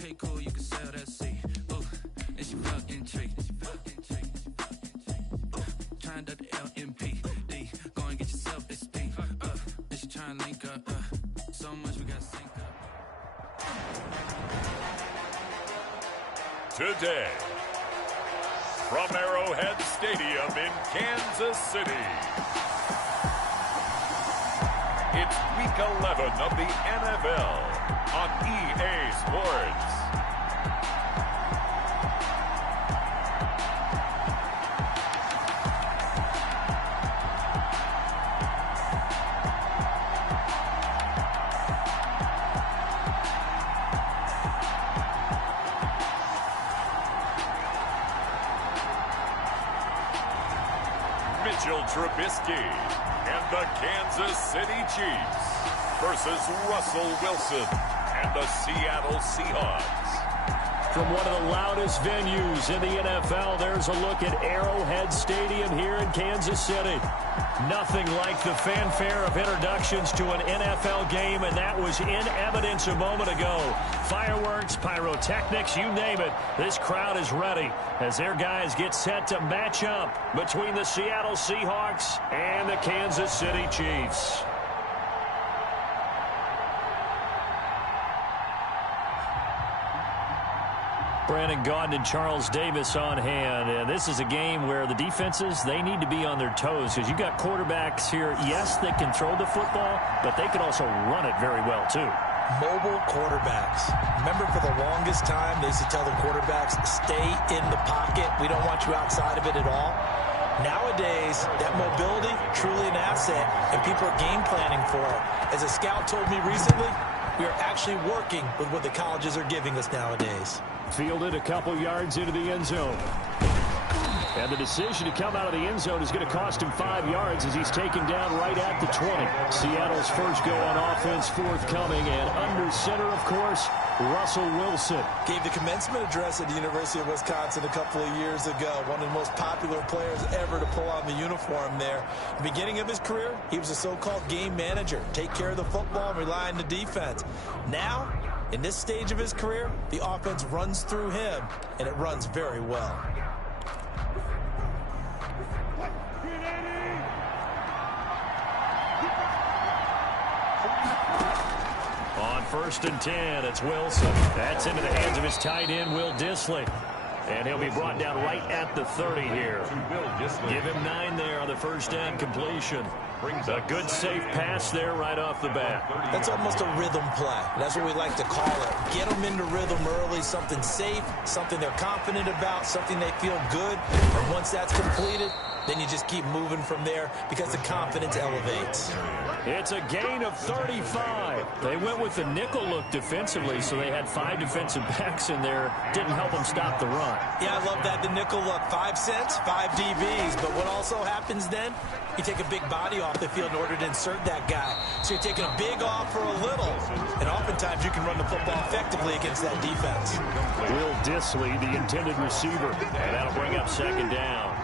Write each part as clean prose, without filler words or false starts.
Okay, cool, you can sell that seat. Ooh, and she felt intrigued. Trying to the LMPD. Go and get yourself esteem. And she trying to link up. So much we got sync up. Today, from Arrowhead Stadium in Kansas City, it's Week 11 of the NFL on EA Sports. Mitchell Trubisky and the Kansas City Chiefs versus Russell Wilson and the Seattle Seahawks. From one of the loudest venues in the NFL, there's a look at Arrowhead Stadium here in Kansas City. Nothing like the fanfare of introductions to an NFL game, and that was in evidence a moment ago. Fireworks, pyrotechnics, you name it. This crowd is ready as their guys get set to match up between the Seattle Seahawks and the Kansas City Chiefs. Brandon Gaudin and Charles Davis on hand, and this is a game where the defenses, they need to be on their toes because you've got quarterbacks here. Yes, they can throw the football, but they can also run it very well too. Mobile quarterbacks. Remember, for the longest time, they used to tell the quarterbacks, stay in the pocket. We don't want you outside of it at all. Nowadays, that mobility, truly an asset, and people are game planning for it. As a scout told me recently, we are actually working with what the colleges are giving us nowadays. Fielded a couple yards into the end zone. And the decision to come out of the end zone is going to cost him 5 yards as he's taken down right at the 20. Seattle's first go on offense forthcoming, and under center, of course, Russell Wilson. Gave the commencement address at the University of Wisconsin a couple of years ago. One of the most popular players ever to pull on the uniform there. The beginning of his career, he was a so-called game manager. Take care of the football and rely on the defense. Now, in this stage of his career, the offense runs through him, and it runs very well. On 1st and 10, it's Wilson. That's into the hands of his tight end, Will Dissly. And he'll be brought down right at the 30 here. Give him 9 there on the first down completion. A good safe pass there right off the bat. That's almost a rhythm play. That's what we like to call it. Get them into rhythm early, something safe, something they're confident about, something they feel good. And once that's completed, then you just keep moving from there because the confidence elevates. It's a gain of 35. They went with the nickel look defensively, so they had 5 defensive backs in there. Didn't help them stop the run. Yeah, I love that, the nickel look. 5 cents, 5 DBs. But what also happens then, you take a big body off the field in order to insert that guy. So you're taking a big off for a little. And oftentimes you can run the football effectively against that defense. Will Dissly, the intended receiver. And that'll bring up 2nd down.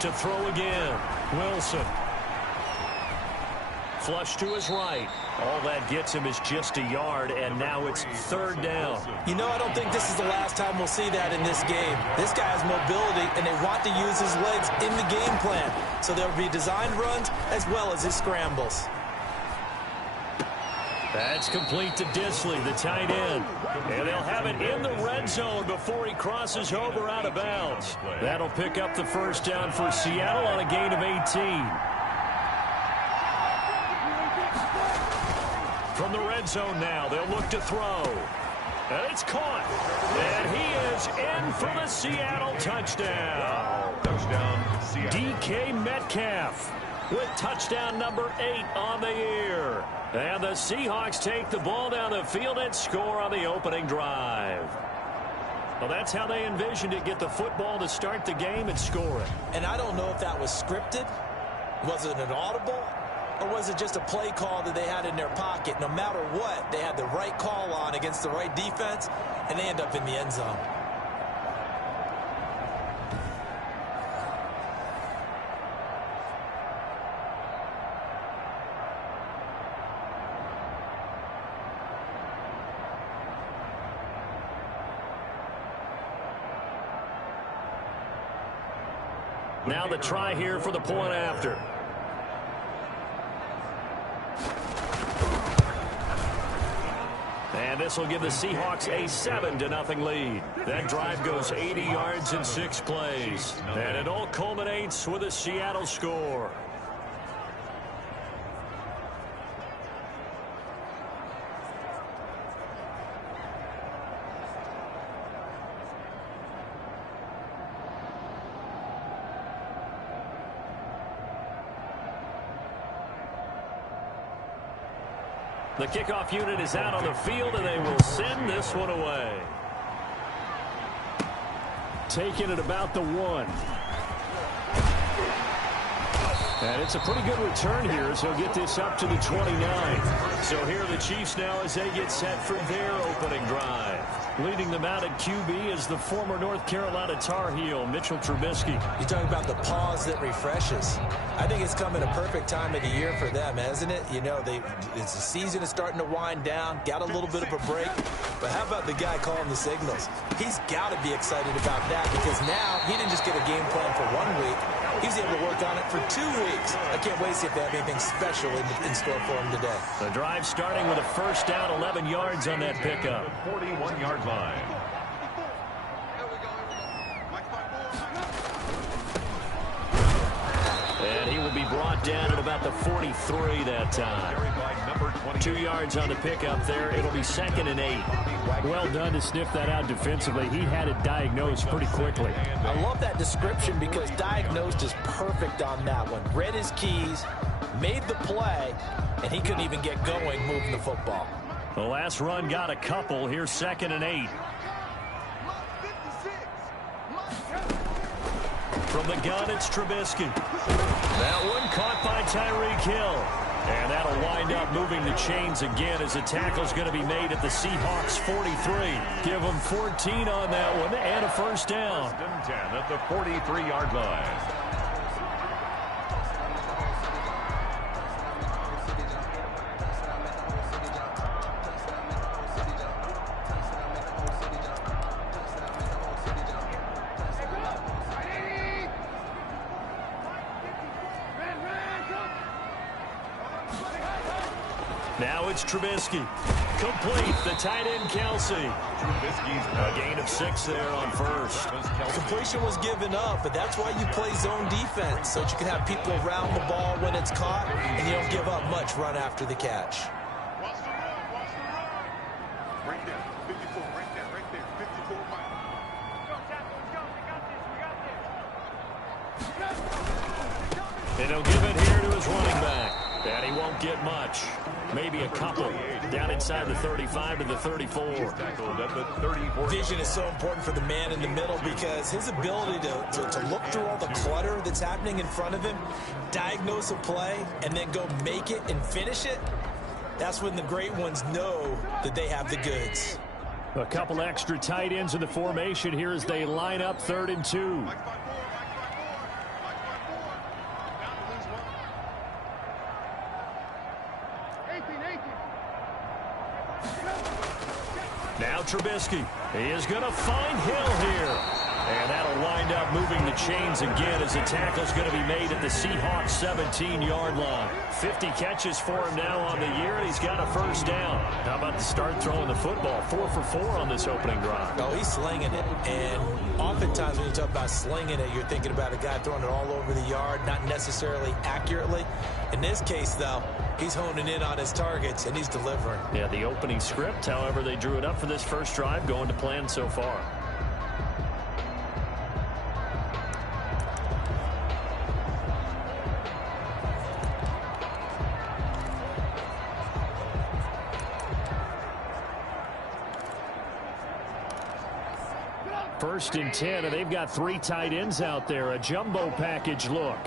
To throw again, Wilson. Flush to his right. All that gets him is just a yard, and now it's 3rd down. You know, I don't think this is the last time we'll see that in this game. This guy has mobility, and they want to use his legs in the game plan. So there'll be designed runs as well as his scrambles. That's complete to Dissly, the tight end. And they'll have it in the red zone before he crosses over out of bounds. That'll pick up the first down for Seattle on a gain of 18. From the red zone now, they'll look to throw. And it's caught. And he is in for the Seattle touchdown. DK Metcalf with touchdown number 8 on the year. And the Seahawks take the ball down the field and score on the opening drive. Well, that's how they envisioned it, get the football to start the game and score it. And I don't know if that was scripted. Was it an audible? Or was it just a play call that they had in their pocket? No matter what, they had the right call on against the right defense, and they end up in the end zone. Now the try here for the point after. And this will give the Seahawks a 7-0 lead. That drive goes 80 yards in 6 plays. And it all culminates with a Seattle score. The kickoff unit is out on the field, and they will send this one away. Taking it about the 1. And it's a pretty good return here as he'll get this up to the 29. So here are the Chiefs now as they get set for their opening drive. Leading them out at QB is the former North Carolina Tar Heel, Mitchell Trubisky. You talk about the pause that refreshes. I think it's coming a perfect time of the year for them, hasn't it? You know, the season is starting to wind down, got a little bit of a break. But how about the guy calling the signals? He's got to be excited about that because now he didn't just get a game plan for 1 week. He's able to work on it for 2 weeks. I can't wait to see if they have anything special in store for him today. The drive starting with a first down, 11 yards on that pickup. 41-yard line. And he will be brought down at about the 43 that time. 2 yards on the pickup there. It'll be 2nd and 8. Well done to sniff that out defensively. He had it diagnosed pretty quickly. I love that description because diagnosed is perfect on that one. Read his keys, made the play, and he couldn't even get going moving the football. The last run got a couple. Here's 2nd and 8. From the gun, it's Trubisky. That one caught by Tyreek Hill. And that'll wind up moving the chains again as the tackle's going to be made at the Seahawks 43. Give them 14 on that one and a first down. 10 at the 43-yard line. Now it's Trubisky. Complete. The tight end, Kelsey. A gain of 6 there on first. Completion was given up, but that's why you play zone defense, so that you can have people around the ball when it's caught, and you don't give up much run after the catch. Watch the run. Watch the run. Right there. 54. Right there. Right there. 54. Mike. And he'll give it here to his running back. And he won't get much. Maybe a couple. Down inside the 35 to the 34. Vision is so important for the man in the middle because his ability to look through all the clutter that's happening in front of him, diagnose a play, and then go make it and finish it, that's when the great ones know that they have the goods. A couple extra tight ends in the formation here as they line up 3rd and 2. Now Trubisky. He is going to find Hill here. And that'll wind up moving the chains again as the tackle's going to be made at the Seahawks 17-yard line. 50 catches for him now on the year, and he's got a first down. How about the start throwing the football? 4 for 4 on this opening drive. Oh, he's slinging it. And oftentimes when you talk about slinging it, you're thinking about a guy throwing it all over the yard, not necessarily accurately. In this case, though, he's honing in on his targets, and he's delivering. Yeah, the opening script, however, they drew it up for this first drive, going to plan so far. First and 10, and they've got 3 tight ends out there. A jumbo package look.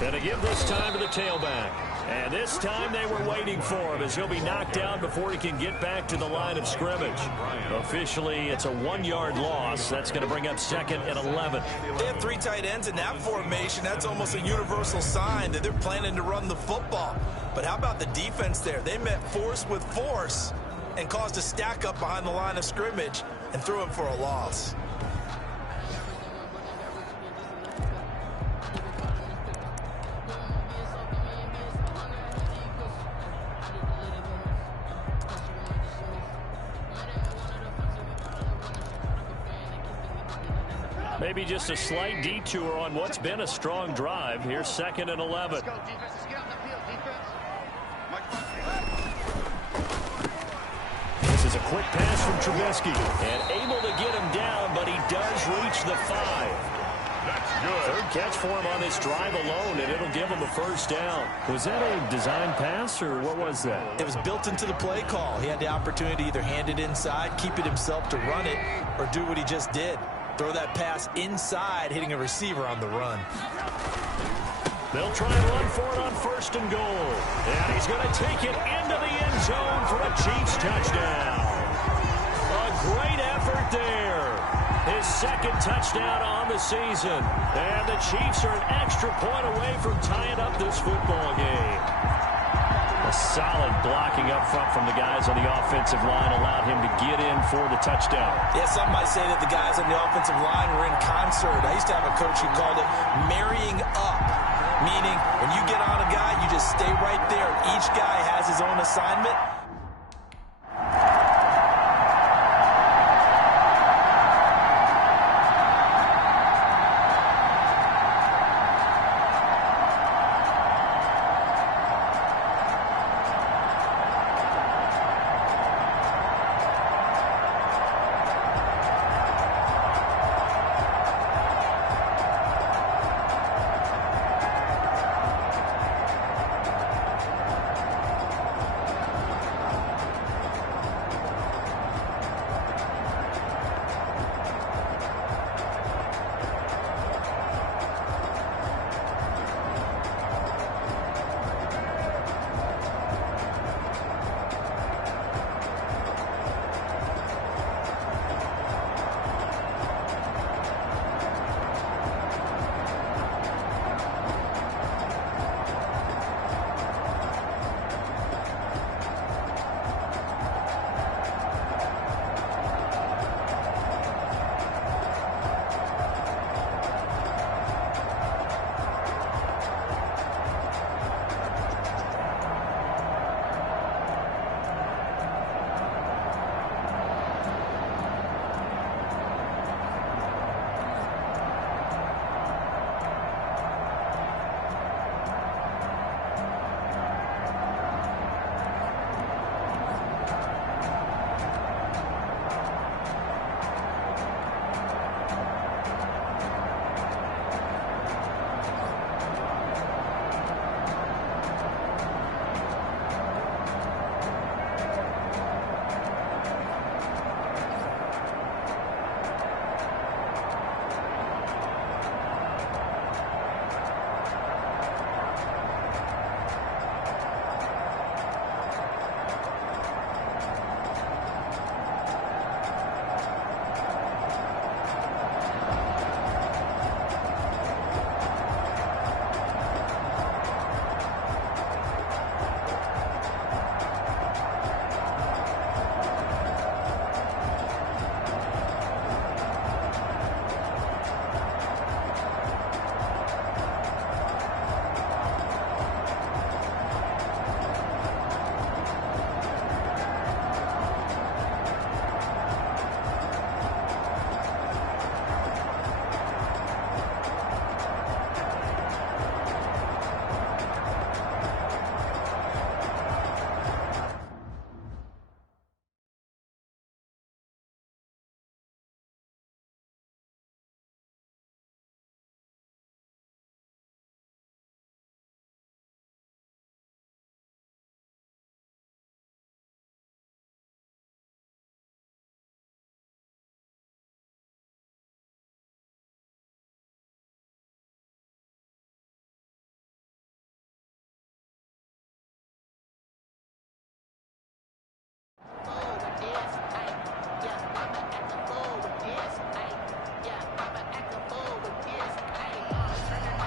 And to give this time to the tailback. And this time they were waiting for him as he'll be knocked down before he can get back to the line of scrimmage. Officially, it's a 1-yard loss. That's going to bring up 2nd and 11. They have 3 tight ends in that formation. That's almost a universal sign that they're planning to run the football. But how about the defense there? They met force with force and caused a stack up behind the line of scrimmage and threw him for a loss. Maybe just a slight detour on what's been a strong drive. Here's 2nd and 11. Let's go, defense. Let's get on the field, defense. This is a quick pass from Trubisky. And able to get him down, but he does reach the 5. That's good. 3rd catch for him on this drive alone, and it'll give him a 1st down. Was that a design pass, or what was that? It was built into the play call. He had the opportunity to either hand it inside, keep it himself to run it, or do what he just did. Throw that pass inside, hitting a receiver on the run. They'll try and run for it on 1st and goal. And he's going to take it into the end zone for a Chiefs touchdown. A great effort there. His 2nd touchdown on the season. And the Chiefs are an extra point away from tying up this football game. A solid blocking up front from the guys on the offensive line allowed him to get in for the touchdown. Yeah, some might say that the guys on the offensive line were in concert. I used to have a coach who called it marrying up, meaning when you get on a guy, you just stay right there. Each guy has his own assignment.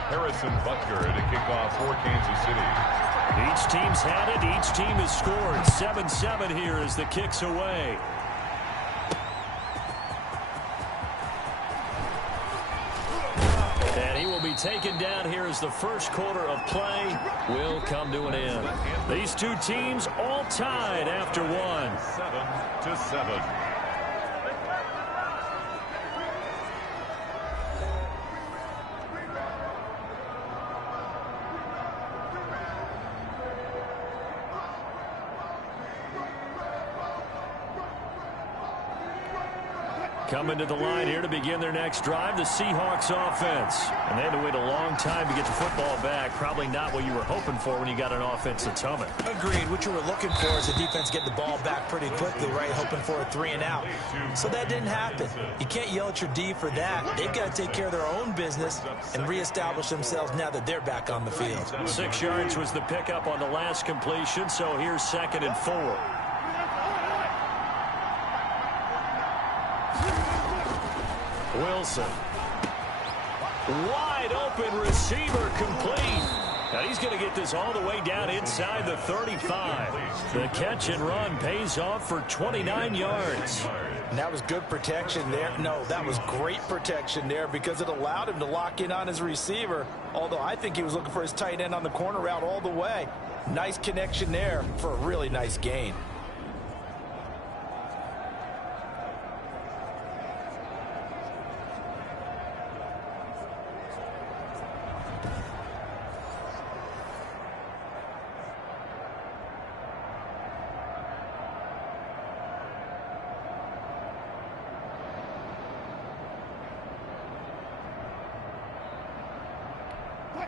Harrison Butker to kick off for Kansas City. Each team's had it. Each team has scored. 7-7 here as the kick's away. taken down here as the first quarter of play will come to an end. These two teams all tied after one. 7-7. Coming to the line here to begin their next drive, the Seahawks offense. And they had to wait a long time to get the football back. Probably not what you were hoping for when you got an offense that's humming. Agreed. What you were looking for is the defense getting the ball back pretty quickly, right? Hoping for a 3 and out. So that didn't happen. You can't yell at your D for that. They've got to take care of their own business and reestablish themselves now that they're back on the field. 6 yards was the pickup on the last completion, so here's 2nd and 4. Wilson. Wide open receiver complete. And he's going to get this all the way down inside the 35. The catch and run pays off for 29 yards. And that was good protection there. No, that was great protection there because it allowed him to lock in on his receiver. Although I think he was looking for his tight end on the corner route all the way. Nice connection there for a really nice gain.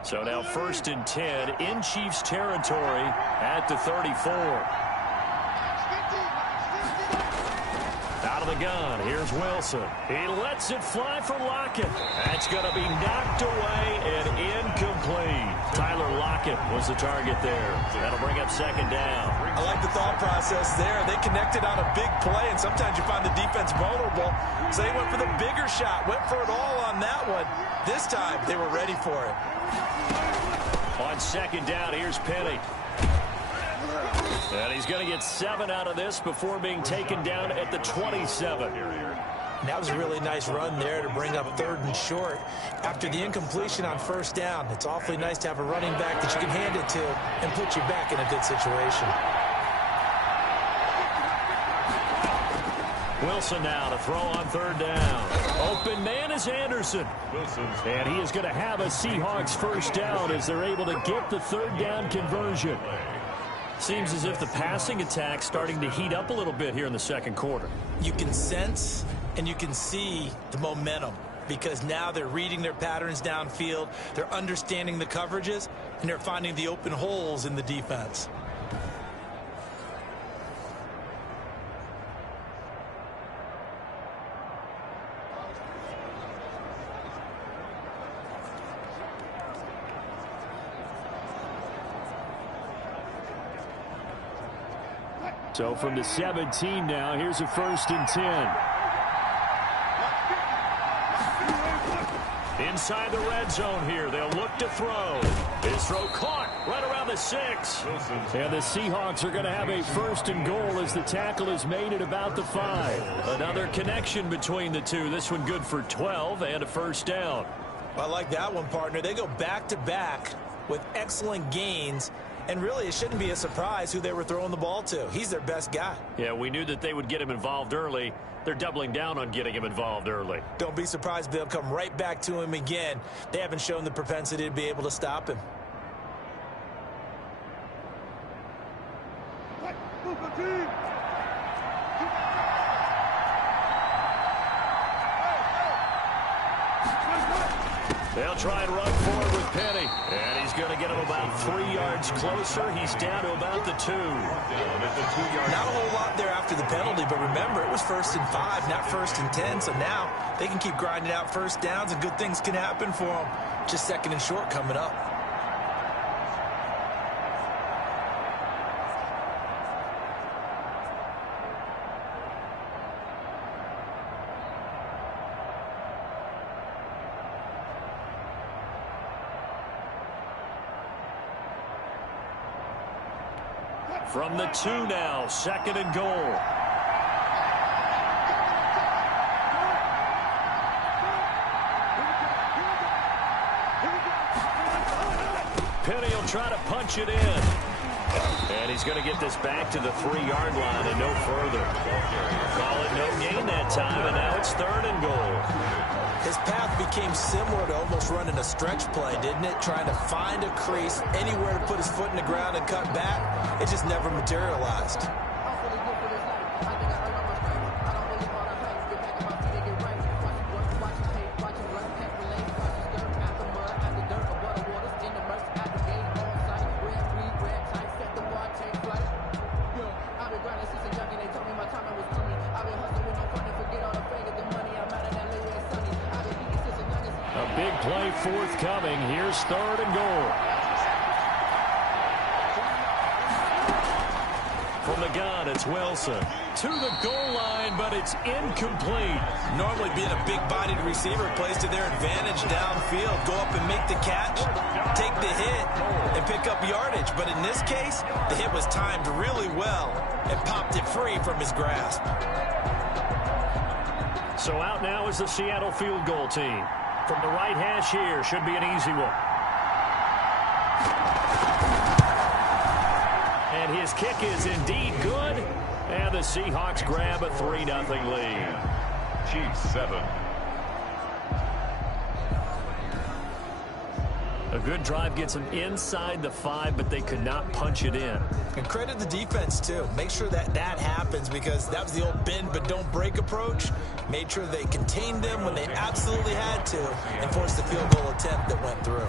So now 1st and 10 in Chiefs territory at the 34. Out of the gun, here's Wilson. He lets it fly for Lockett. That's going to be knocked away and incomplete. Tyler Lockett was the target there. That'll bring up 2nd down. I like the thought process there. They connected on a big play, and sometimes you find the defense vulnerable. So they went for the bigger shot, went for it all on that one. This time, they were ready for it. On 2nd down, here's Penny. And he's going to get 7 out of this before being taken down at the 27. And that was a really nice run there to bring up 3rd and short. After the incompletion on 1st down, it's awfully nice to have a running back that you can hand it to and put you back in a good situation. Wilson now to throw on 3rd down. Open man is Anderson. And he is going to have a Seahawks 1st down as they're able to get the 3rd down conversion. Seems as if the passing attack's starting to heat up a little bit here in the 2nd quarter. You can sense and you can see the momentum because now they're reading their patterns downfield, they're understanding the coverages, and they're finding the open holes in the defense. So from the 17 now, here's a 1st and 10. Inside the red zone here, they'll look to throw. His throw caught right around the 6. And the Seahawks are going to have a 1st and goal as the tackle is made at about the 5. Another connection between the two. This one good for 12 and a 1st down. I like that one, partner. They go back-to-back with excellent gains. And really, it shouldn't be a surprise who they were throwing the ball to. He's their best guy. Yeah, we knew that they would get him involved early. They're doubling down on getting him involved early. Don't be surprised if they'll come right back to him again. They haven't shown the propensity to be able to stop him. They'll try and run forward with Penny. And he's going to get him about 3 yards closer. He's down to about the 2. Not a whole lot there after the penalty, but remember, it was 1st and 5, not 1st and 10. So now they can keep grinding out 1st downs, and good things can happen for them. Just 2nd and short coming up. From the 2 now, 2nd and goal. Penny will try to punch it in. And he's going to get this back to the 3-yard line and no further. Call it no gain that time, and now it's 3rd and goal. His path became similar to almost running a stretch play, didn't it? Trying to find a crease, anywhere to put his foot in the ground and cut back. It just never materialized. Big play forthcoming. Here's 3rd and goal. From the gun, it's Wilson. To the goal line, but it's incomplete. Normally being a big-bodied receiver plays to their advantage downfield. Go up and make the catch, take the hit, and pick up yardage. But in this case, the hit was timed really well and popped it free from his grasp. So out now is the Seattle field goal team. From the right hash here, should be an easy one. And his kick is indeed good. And the Seahawks grab a 3-0 lead. Chiefs 7. A good drive gets them inside the 5, but they could not punch it in. And credit the defense, too. Make sure that happens, because that was the old bend but don't break approach. Made sure they contained them when they absolutely had to and forced the field goal attempt that went through.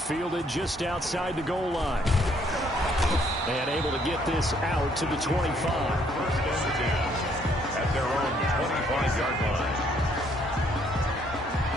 Fielded just outside the goal line. And able to get this out to the 25. 1st and 10 at their own 25-yard line.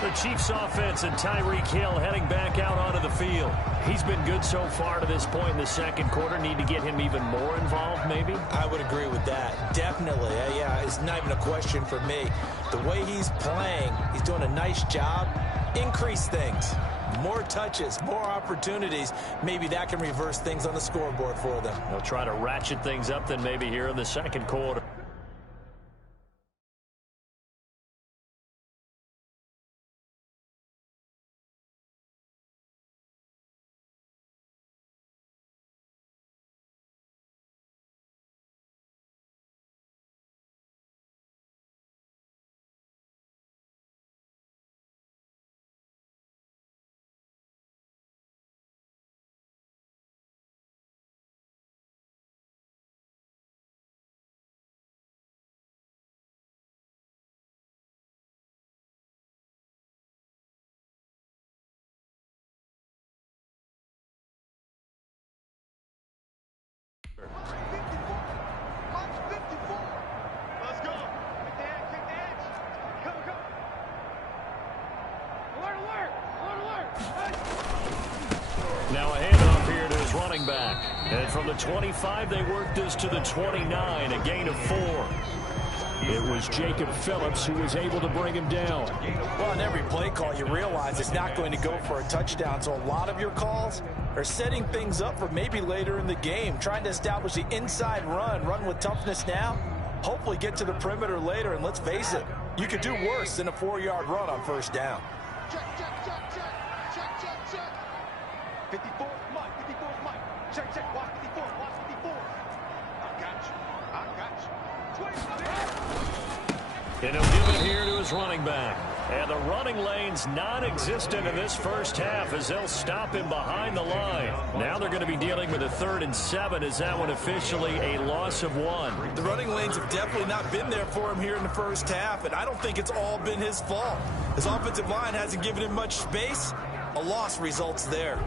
The Chiefs offense and Tyreek Hill heading back out onto the field. He's been good so far to this point in the 2nd quarter. Need to get him even more involved, maybe? I would agree with that. Definitely. Yeah, it's not even a question for me. The way he's playing, he's doing a nice job. Increase things. More touches, more opportunities. Maybe that can reverse things on the scoreboard for them. They'll try to ratchet things up then maybe here in the 2nd quarter. Let's go. Kick the edge. Come. Alert. Now a handoff here to his running back. And from the 25, they worked this to the 29, a gain of 4. It was Jacob Phillips who was able to bring him down. Well, on every play call, you realize it's not going to go for a touchdown. So a lot of your calls are setting things up for maybe later in the game, trying to establish the inside run with toughness now, hopefully get to the perimeter later. And let's face it, you could do worse than a 4-yard run on 1st down. Check. 54, Mike. 54, Mike. Check. Watch 54. I got you. And he'll give it here to his running back. And the running lane's non-existent in this 1st half as they'll stop him behind the line. Now they're going to be dealing with a 3rd and 7 as that one officially a loss of 1. The running lanes have definitely not been there for him here in the 1st half, and I don't think it's all been his fault. His offensive line hasn't given him much space. A loss results there.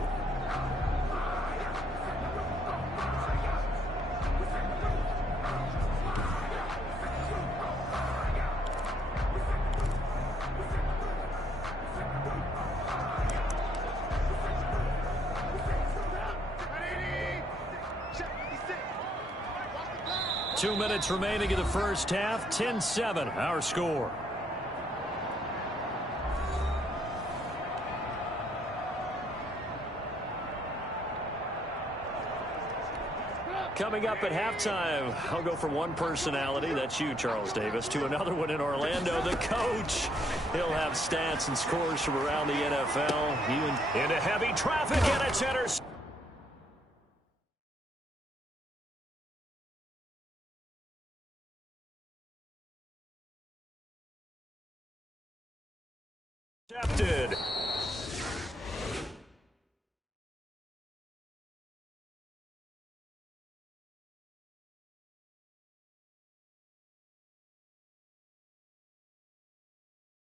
Check. 2 minutes remaining in the 1st half. 10-7, our score. Coming up at halftime, I'll go from one personality, that's you, Charles Davis, to another one in Orlando, the coach. He'll have stats and scores from around the NFL. Even into heavy traffic, and it's intercepted.